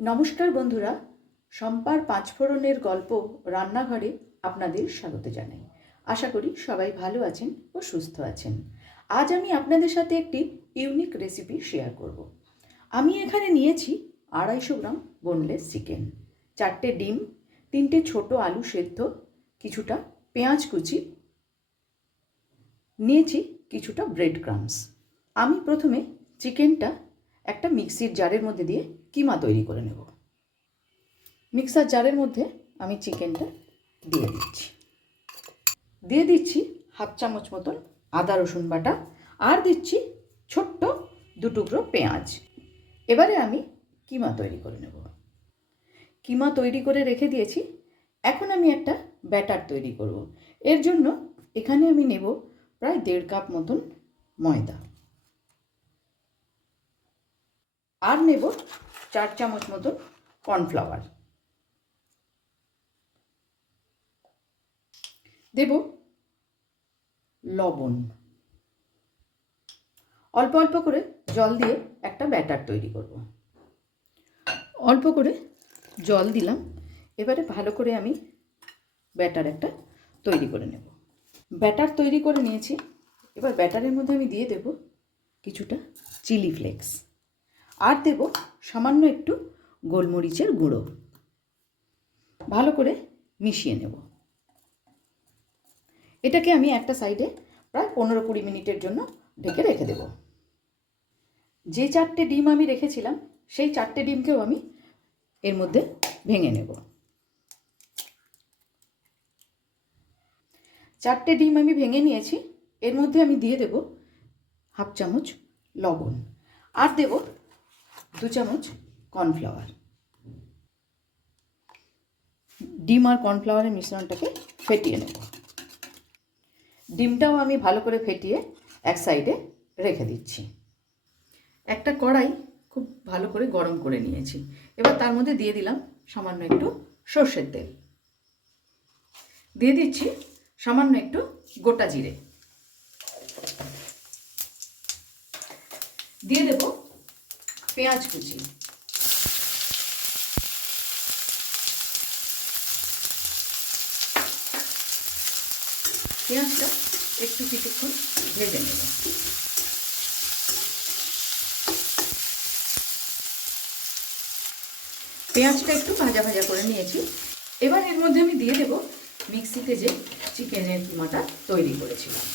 নমস্কার বন্ধুরা, সম্পার পাঁচফোড়নের গল্প রান্নাঘরে আপনাদের স্বাগত জানাই। আশা করি সবাই ভালো আছেন ও সুস্থ আছেন। আজ আমি আপনাদের সাথে একটি ইউনিক রেসিপি শেয়ার করব। আমি এখানে নিয়েছি আড়াইশো গ্রাম বোনলেস চিকেন চারটে ডিম, তিনটে ছোট আলু সেদ্ধ, কিছুটা পেঁয়াজ কুচি, নিয়েছি কিছুটা ব্রেড ক্রামস আমি প্রথমে চিকেনটা একটা মিক্সির জারের মধ্যে দিয়ে কিমা তৈরি করে নেব। মিক্সার জারের মধ্যে আমি চিকেনটা দিয়ে দিচ্ছি। দিয়ে দিচ্ছি হাফ চামচ মতন আদা, রসুন বাটা আর দিচ্ছি ছোট্ট দু টুকরো পেঁয়াজ। এবারে আমি কিমা তৈরি করে নেব। কিমা তৈরি করে রেখে দিয়েছি। এখন আমি একটা ব্যাটার তৈরি করব। এর জন্য এখানে আমি নেব প্রায় দেড় কাপ মতন ময়দা। আর নেব চার চামচ মতন কর্নফ্লাওয়ার। দেব লবণ। অল্প অল্প করে জল দিয়ে একটা ব্যাটার তৈরি করব। অল্প করে জল দিলাম, এবারে ভালো করে আমি ব্যাটার একটা তৈরি করে নেব। ব্যাটার তৈরি করে নিয়েছি, এবার ব্যাটারের মধ্যে আমি দিয়ে দেব কিছুটা চিলি ফ্লেক্স। আর দেব সামান্য একটু গোলমরিচের গুঁড়ো। ভালো করে মিশিয়ে নেব। এটাকে আমি একটা সাইডে প্রায় পনেরো কুড়ি মিনিটের জন্য ঢেকে রেখে দেব। যে চারটে ডিম আমি রেখেছিলাম, সেই চারটে ডিমকেও আমি এর মধ্যে ভেঙে নেব। চারটে ডিম আমি ভেঙে নিয়েছি, এর মধ্যে আমি দিয়ে দেব হাফ চামচ লবণ। আর দেব দু চামচ কর্নফ্লাওয়ার। ডিম আর কর্নফ্লাওয়ারের মিশ্রণটাকে ফেটিয়ে নেব। ডিমটাও আমি ভালো করে ফেটিয়ে এক সাইডে রেখে দিচ্ছি। একটা কড়াই খুব ভালো করে গরম করে নিয়েছি। এবার তার মধ্যে দিয়ে দিলাম সামান্য একটু সর্ষের তেল। দিয়ে দিচ্ছি সামান্য একটু গোটা জিরে। দিয়ে দেব পেঁয়াজ কুচি। পেঁয়াজটা একটু কিছুক্ষণ ভেজে নেব। পেঁয়াজটা একটু ভাজা ভাজা করে নিয়েছি। এবার এর মধ্যে আমি দিয়ে দেব মিক্সিতে যে চিকেনের কিমাটা তৈরি করেছিলাম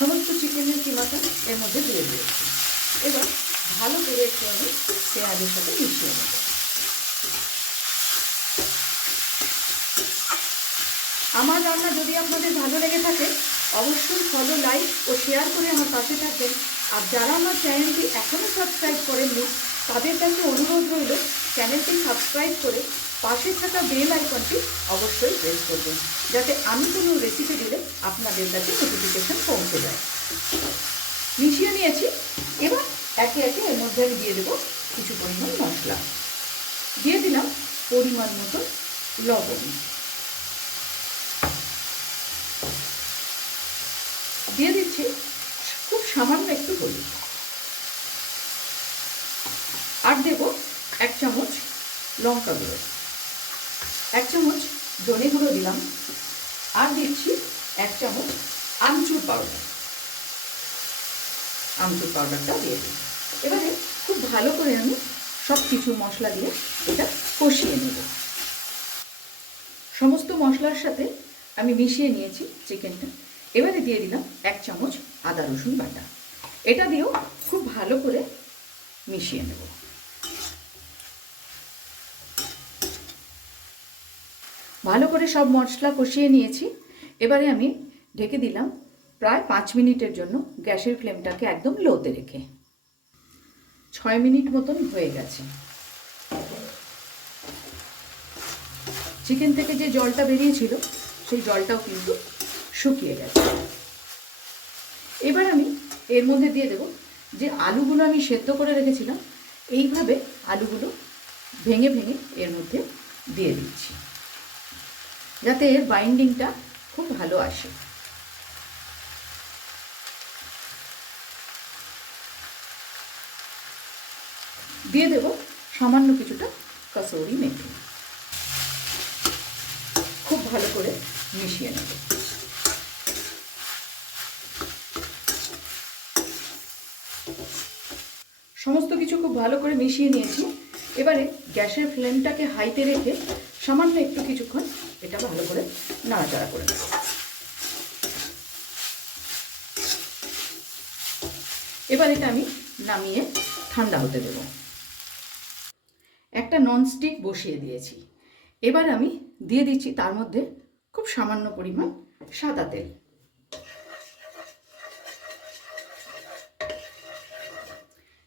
সমস্ত চিকেনের কিমাটা এর মধ্যে দিয়ে দিয়েছি। এবার ভালো করে একটু আমি পেঁয়াজের সাথে মিশিয়ে নেব। আমার রান্না যদি আপনাদের ভালো লেগে থাকে, অবশ্যই ফলো লাইক ও শেয়ার করে আমার পাশে থাকবেন। আর যারা আমার চ্যানেলটি এখনও সাবস্ক্রাইব করেননি, তাদের কাছে অনুরোধ রইল চ্যানেলটি সাবস্ক্রাইব করে পাশে থাকা বেল আইকনটি অবশ্যই প্রেস করবেন, যাতে আমি কোনো রেসিপি দিলে আপনাদের কাছে নোটিফিকেশন পৌঁছে যায়। মিশিয়ে নিয়েছি। এবার একে একে এর মধ্যে আমি দিয়ে দেবো কিছু পরিমাণ মশলা। দিয়ে দিলাম পরিমাণ মতো লবণ। দিয়ে দিচ্ছি খুব সামান্য একটু হলুদ। আর দেব এক চামচ লঙ্কা গুঁড়ো। এক চামচ ধনে গুঁড়ো দিলাম। আর দিচ্ছি এক চামচ আমচুর পাউডার। আমচুর পাউডারটা দিয়ে দিই। এবারে খুব ভালো করে আমি সব কিছু মশলা দিয়ে এটা কষিয়ে নেব। সমস্ত মশলার সাথে আমি মিশিয়ে নিয়েছি চিকেনটা। এবারে দিয়ে দিলাম এক চামচ আদা রসুন বাটা। এটা দিয়েও খুব ভালো করে মিশিয়ে নেব। ভালো করে সব মশলা কষিয়ে নিয়েছি। এবারে আমি ঢেকে দিলাম প্রায় পাঁচ মিনিটের জন্য গ্যাসের ফ্লেমটাকে একদম লোতে রেখে। ছয় মিনিট মতন হয়ে গেছে। চিকেন থেকে যে জলটা বেরিয়েছিল, সেই জলটাও কিন্তু শুকিয়ে গেছে। এবার আমি এর মধ্যে দিয়ে দেব যে আলুগুলো আমি সেদ্ধ করে রেখেছিলাম, এইভাবে আলুগুলো ভেঙে ভেঙে এর মধ্যে দিয়ে দিচ্ছি। যাতে এর বাইন্ডিংটা খুব ভালো আসে। দিয়ে দেব সামান্য কিছুটা কসৌরি মেথি। খুব ভালো করে মিশিয়ে নেব। সমস্ত কিছু খুব ভালো করে মিশিয়ে নিয়েছি। এবারে গ্যাসের ফ্লেমটাকে হাইতে রেখে সামান্য একটু কিছুক্ষণ এটা ভালো করে নাড়াচাড়া করে নেব। এবার এটা আমি নামিয়ে ঠান্ডা হতে দেব। ননস্টিক বসিয়ে দিয়েছি। এবার আমি দিয়ে দিচ্ছি তার মধ্যে খুব সামান্য পরিমাণ সাদা তেল।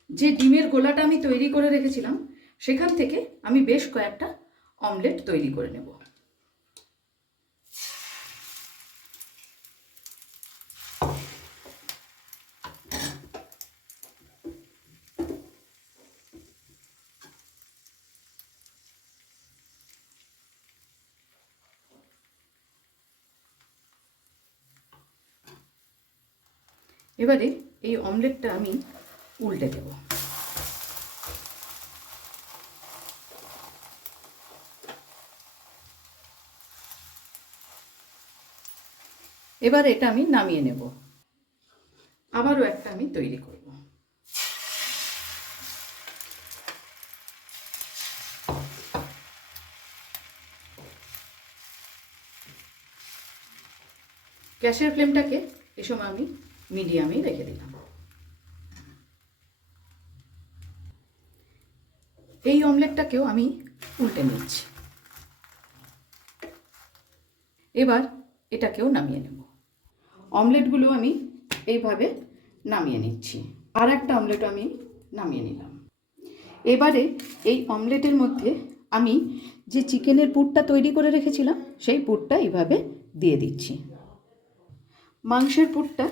যে ডিমের গোলাটা আমি তৈরি করে রেখেছিলাম, সেখান থেকে আমি বেশ কয়েকটা অমলেট তৈরি করে নেব। এবারে এই অমলেটটা আমি উল্টে দেব। এবার এটা আমি নামিয়ে নেব। আবারও একটা আমি তৈরি করব। গ্যাসের ফ্লেমটাকে এ সময় আমি মিডিয়ামেই রেখে দিলাম। এই অমলেটটাকেও আমি উল্টে নিচ্ছি। এবার এটাকেও নামিয়ে নেব। অমলেটগুলো আমি এইভাবে নামিয়ে নিচ্ছি। আর একটা অমলেট আমি নামিয়ে নিলাম। এবারে এই অমলেটের মধ্যে আমি যে চিকেনের পুরটা তৈরি করে রেখেছিলাম, সেই পুরটা এইভাবে দিয়ে দিচ্ছি। মাংসের পুরটা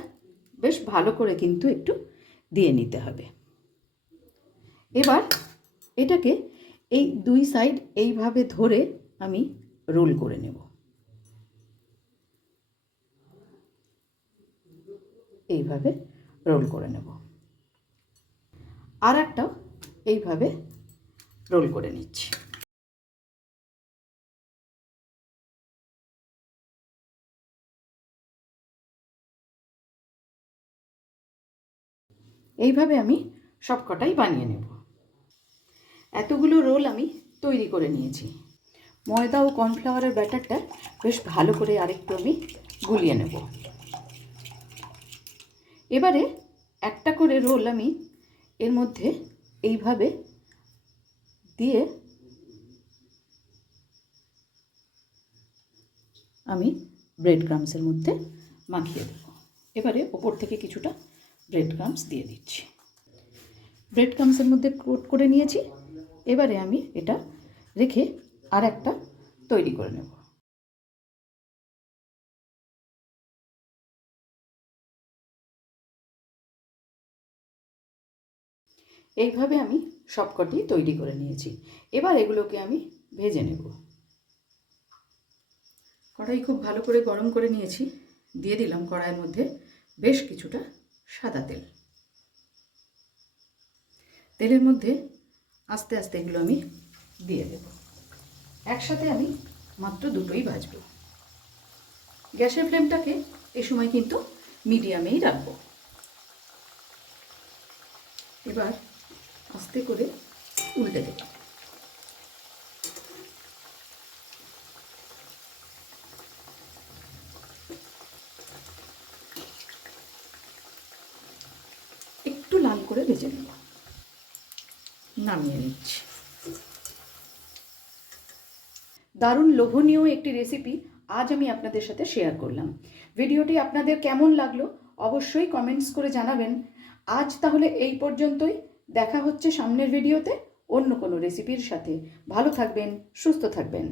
বেশ ভালো করে কিন্তু একটু দিয়ে নিতে হবে। এবার এটাকে এই দুই সাইড এইভাবে ধরে আমি রোল করে নেব। এইভাবে রোল করে নেব। আর একটাও এইভাবে রোল করে নিচ্ছি। এইভাবে আমি সবকটাই বানিয়ে নেব। এতগুলো রোল আমি তৈরি করে নিয়েছি। ময়দা ও কর্নফ্লাওয়ারের ব্যাটারটা বেশ ভালো করে আরেকটু আমি গুলিয়ে নেব। এবারে একটা করে রোল আমি এর মধ্যে এইভাবে দিয়ে আমি ব্রেড ক্রামসের মধ্যে মাখিয়ে দেব। এবারে ওপর থেকে কিছুটা ব্রেড ক্রামস দিয়ে দিচ্ছি। ব্রেড ক্রামসের মধ্যে কোট করে নিয়েছি। এবারে আমি এটা রেখে আর একটা তৈরি করে নেব। এইভাবে আমি সবকটি তৈরি করে নিয়েছি। এবার এগুলোকে আমি ভেজে নেব। কড়াই খুব ভালো করে গরম করে নিয়েছি। দিয়ে দিলাম কড়াইয়ের মধ্যে বেশ কিছুটা সাদা তেল। তেলের মধ্যে আস্তে আস্তে এগুলো আমি দিয়ে দেব। একসাথে আমি মাত্র দুটোই ভাজবো। গ্যাসের ফ্লেমটাকে এ সময় কিন্তু মিডিয়ামেই রাখব। এবার আস্তে করে উল্টে দেব একটু লাল করে ভেজে নেব নামিয়ে নিচ্ছি। দারুণ লোভনীয় একটি রেসিপি আজ আমি আপনাদের সাথে শেয়ার করলাম। ভিডিওটি আপনাদের কেমন লাগল অবশ্যই কমেন্টস করে জানাবেন। আজ তাহলে এই পর্যন্তই। দেখা হচ্ছে সামনের ভিডিওতে অন্য কোনো রেসিপির সাথে। ভালো থাকবেন, সুস্থ থাকবেন।